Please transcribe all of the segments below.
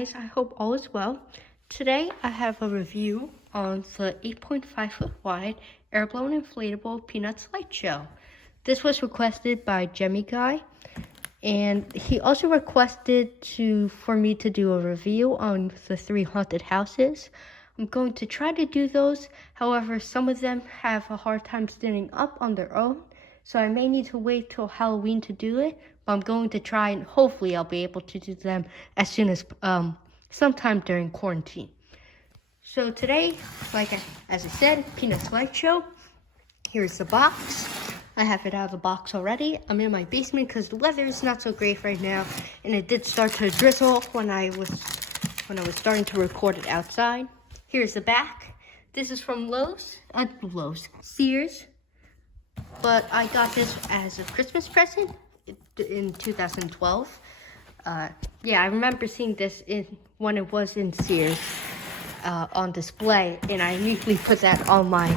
Guys, I hope all is well. Today I have a review on the 8.5 foot wide air-blown inflatable Peanuts light show. This was requested by Gemmy guy, and he also requested for me to do a review on the 3 haunted houses. I'm going to try to do those. However, some of them have a hard time standing up on their own, so I may need to wait till Halloween to do it. But I'm going to try, and hopefully I'll be able to do them as soon as sometime during quarantine. So today, as I said, Peanuts light show. Here's the box. I have it out of the box already. I'm in my basement because the weather is not so great right now, and it did start to drizzle when I was starting to record it outside. Here's the back. This is from Sears, but I got this as a Christmas present in 2012. Yeah, I remember seeing this when it was in Sears on display, and I immediately put that on my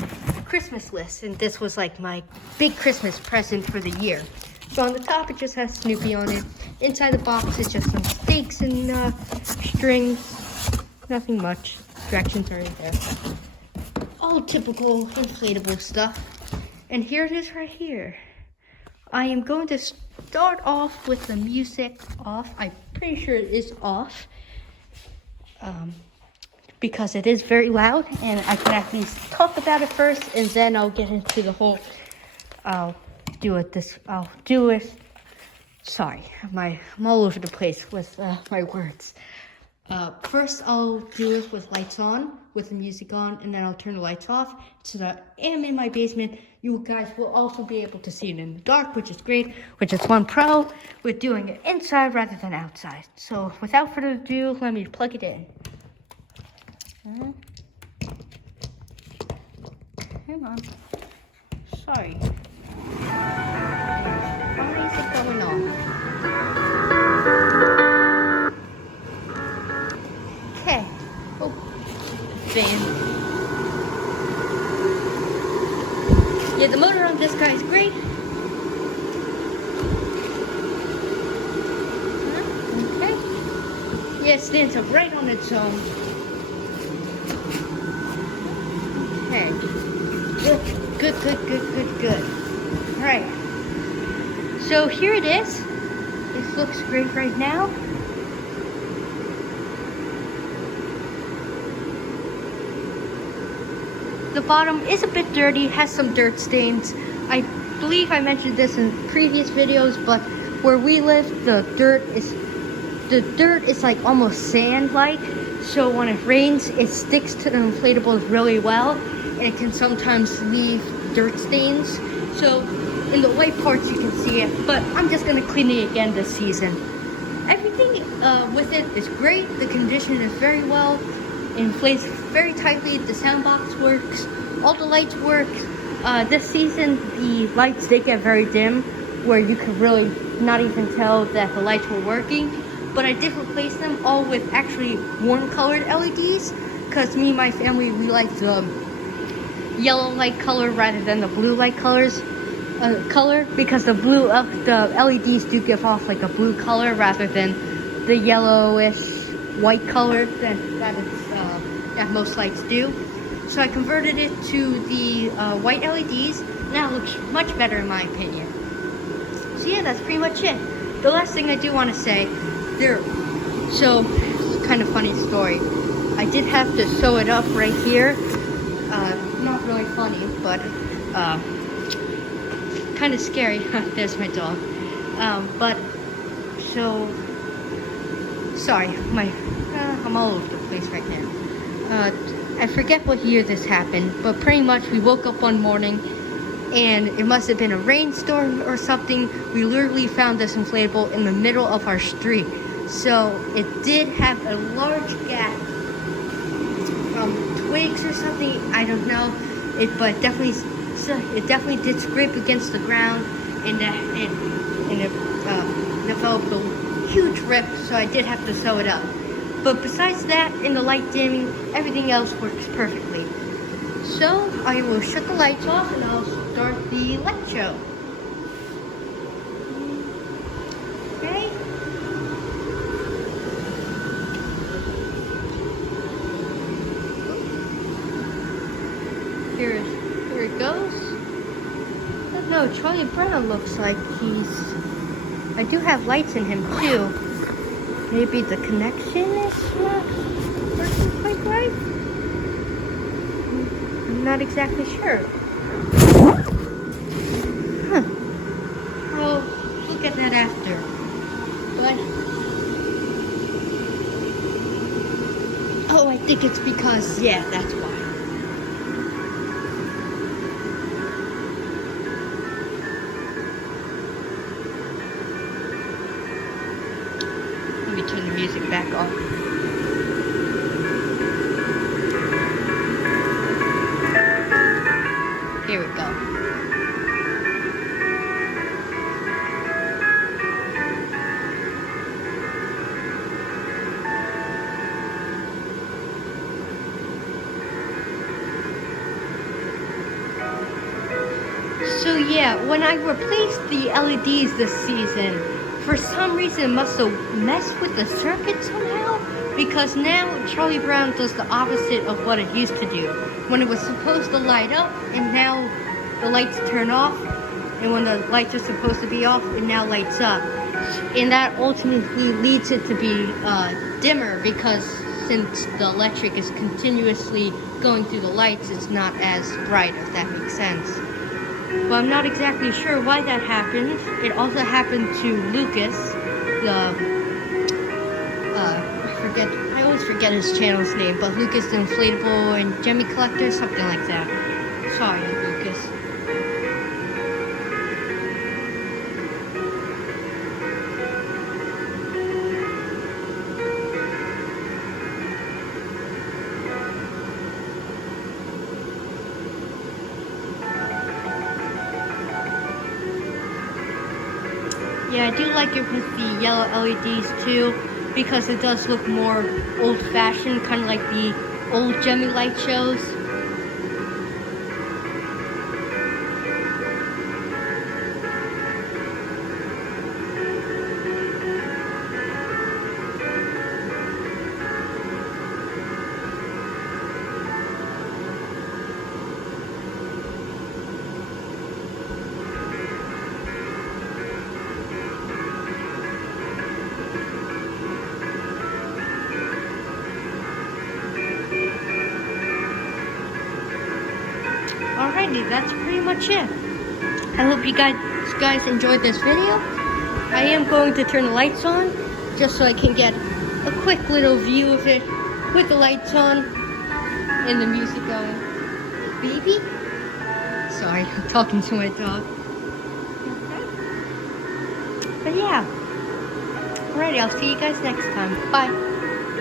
Christmas list, and this was like my big Christmas present for the year. So on the top it just has Snoopy on it. Inside the box is just some stakes and strings. Nothing much. Directions are in there. All typical inflatable stuff. And here it is right here. I am going to start off with the music off. I'm pretty sure it is off. Because it is very loud, and I can at least talk about it first, and then I'll get into the whole, sorry, I'm all over the place with my words. First I'll do it with lights on, with the music on, and then I'll turn the lights off, so that I am in my basement. You guys will also be able to see it in the dark, which is great, which is one pro with doing it inside rather than outside. So without further ado, let me plug it in. Hang on. Sorry. Why is it going on? Okay. Oh, fan. Yeah, the motor on this guy is great. Okay. Yeah, it stands up right on its own. Okay. Good. All right. So here it is. This looks great right now. The bottom is a bit dirty, has some dirt stains. I believe I mentioned this in previous videos, but where we live, the dirt is like almost sand-like. So when it rains, it sticks to the inflatables really well, and it can sometimes leave dirt stains. So in the white parts you can see it, but I'm just gonna clean it again this season. Everything with it is great. The condition is very well. It inflates very tightly. The sound box works. All the lights work. This season, the lights did get very dim, where you could really not even tell that the lights were working. But I did replace them all with actually warm-colored LEDs, because me and my family, we like the yellow light color rather than the blue light color, because the LEDs do give off like a blue color rather than the yellowish white color that most lights do. So I converted it to the white LEDs. Now it looks much better in my opinion. So yeah, that's pretty much it. The last thing I do want to say, so kind of funny story. I did have to sew it up right here. Not really funny, but kind of scary. There's my dog. Sorry, I'm all over the place right now. I forget what year this happened, but pretty much we woke up one morning and it must have been a rainstorm or something. We literally found this inflatable in the middle of our street. So it did have a large gap from twigs or something. I don't know. But it definitely did scrape against the ground, and it developed a huge rip. So I did have to sew it up. But besides that, in the light dimming, everything else works perfectly. So I will shut the lights off and I'll start the light show. Okay. it goes. But no, Charlie Brown looks like he's... I do have lights in him too. Maybe the connection is not working quite right? I'm not exactly sure. Huh. I'll look at that after. But... oh, I think it's because... yeah, that's why. Let me turn the music back on. Here we go. So yeah, when I replaced the LEDs this season, for some reason it must have messed with the circuit somehow, because now Charlie Brown does the opposite of what it used to do. When it was supposed to light up, and now the lights turn off, and when the lights are supposed to be off, it now lights up. And that ultimately leads it to be dimmer, because since the electric is continuously going through the lights, it's not as bright, if that makes sense. But I'm not exactly sure why that happened. It also happened to Lucas, I always forget his channel's name, but Lucas the Inflatable and Gemmy Collector, something like that. Sorry, Lucas. Yeah, I do like it with the yellow LEDs too, because it does look more old-fashioned, kind of like the old Gemmy light shows. Alrighty, that's pretty much it. I hope you guys enjoyed this video. I am going to turn the lights on, just so I can get a quick little view of it with the lights on and the music going. Baby? Sorry, I'm talking to my dog. But yeah. Alrighty, I'll see you guys next time. Bye.